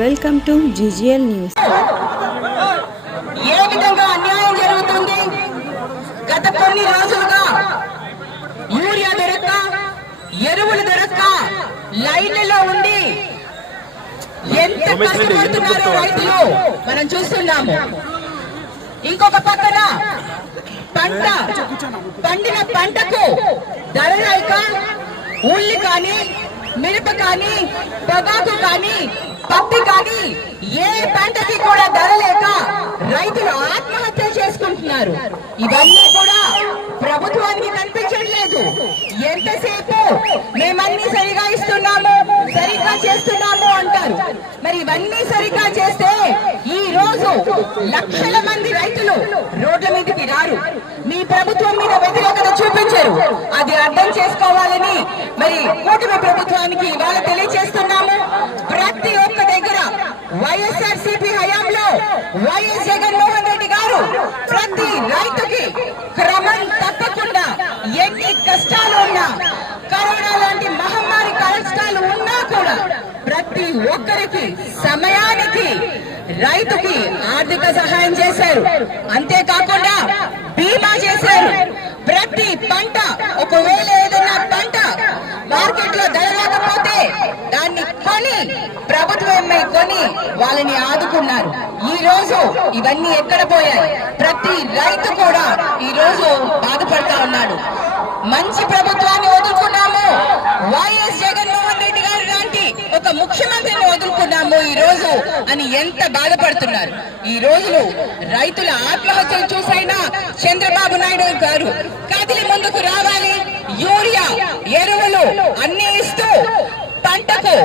Welcome to GGL news. ఏ విధంగా అన్యాయం జరుగుతుంది? గత కొన్ని రోజులుగా యూరియా దొరక్క, ఎరువులు దొరక్క లైన్లలో ఉండి ఎంత కష్టపడుతున్నారో రైతులు మనం చూస్తున్నాము. ఇంకొక పక్కన పండిన పంటకు ధర లేక ఉల్లి కానీ, మిరప కానీ, పొగాకు కానీ, పత్తి కానీ ఏ పంటకి కూడా ధర లేక రైతులు ఆత్మహత్య చేసుకుంటున్నారు. ఇవన్నీ కూడా ప్రభుత్వానికి కనిపించట్లేదు. ఎంతసేపు మేమన్నీ సరిగా ఇస్తున్నాము, సరిగ్గా చేస్తున్నాము అంటారు. మరి ఇవన్నీ సరిగ్గా చేస్తే ఈ రోజు లక్షల మంది రైతులు రోడ్ల మీదకి రారు. మీ ప్రభుత్వం మీద వ్యతిరేకత చూపించారు. అది అర్థం చేసుకోవాలని మరి కూటమి ప్రభుత్వానికి ఇవాళ తెలియజేస్తున్నాము. ప్రతి ఒక్క దగ్గర వైఎస్ఆర్సీపీ హయాంలో వైఎస్ జగన్మోహన్ రెడ్డి గారు ప్రతి రైతుకి క్రమం తప్పకుండా ఎన్ని కష్టాలు ఉన్నా, కరోనా లాంటి మహమ్మారి కష్టాలు ఉన్నా కూడా ప్రతి ఒక్కరికి సమయానికి రైతుకి ఆర్థిక సహాయం చేశారు. అంతేకాకుండా బీమా చేశారు. ప్రతి పంట, ఒకవేళ ఏదైనా పంట మార్కెట్ లో ధర లేకపోతే దాన్ని కొని ప్రభుత్వమే కొని వాళ్ళని ఆదుకున్నారు. ఈ రోజు ఇవన్నీ ఎక్కడ పోయాయి? ప్రతి రైతు కూడా ఈ రోజు బాధపడతా ఉన్నాడు. మంచి ప్రభుత్వాన్ని వదులుకున్నాము, వైఎస్ జగన్మోహన్ రెడ్డి గారు లాంటి ఒక ముఖ్యమంత్రిని వదులుకున్నాము ఈ రోజు అని ఎంత బాధపడుతున్నారు. ఈ రోజు రైతుల ఆత్మహత్యలు చూసైనా చంద్రబాబు నాయుడు గారు కదిలి ముందుకు రావాలి. యూరియా, ఎరువులు అన్ని ఇస్తూ పంటకు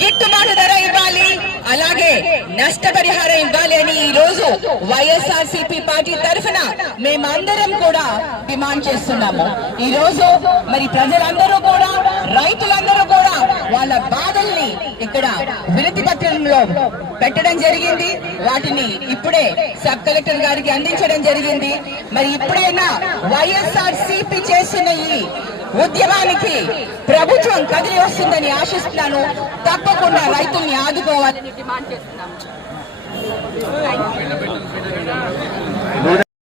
గిట్టుబాటు ధర ఇవ్వాలి, అలాగే నష్టపరిహారం ఇవ్వాలి అని ఈ రోజు వైఎస్ఆర్సీపీ పార్టీ తరఫున మేమందరం కూడా డిమాండ్ చేస్తున్నాము. ఈ రోజు మరి ప్రజలందరూ కూడా, రైతులందరూ కూడా వాళ్ళ బాధల్ని ఇక్కడ వినతి పత్రంలో పెట్టడం జరిగింది. వాటిని ఇప్పుడే సబ్ కలెక్టర్ గారికి అందించడం జరిగింది. మరి ఇప్పుడైనా వైఎస్ఆర్సీపీ చేసిన ఈ ఉద్యమానికి ప్రభుత్వం కదిలి వస్తుందని ఆశిస్తున్నాను. తప్పకుండా రైతుల్ని ఆదుకోవాలని డిమాండ్ చేస్తున్నాము.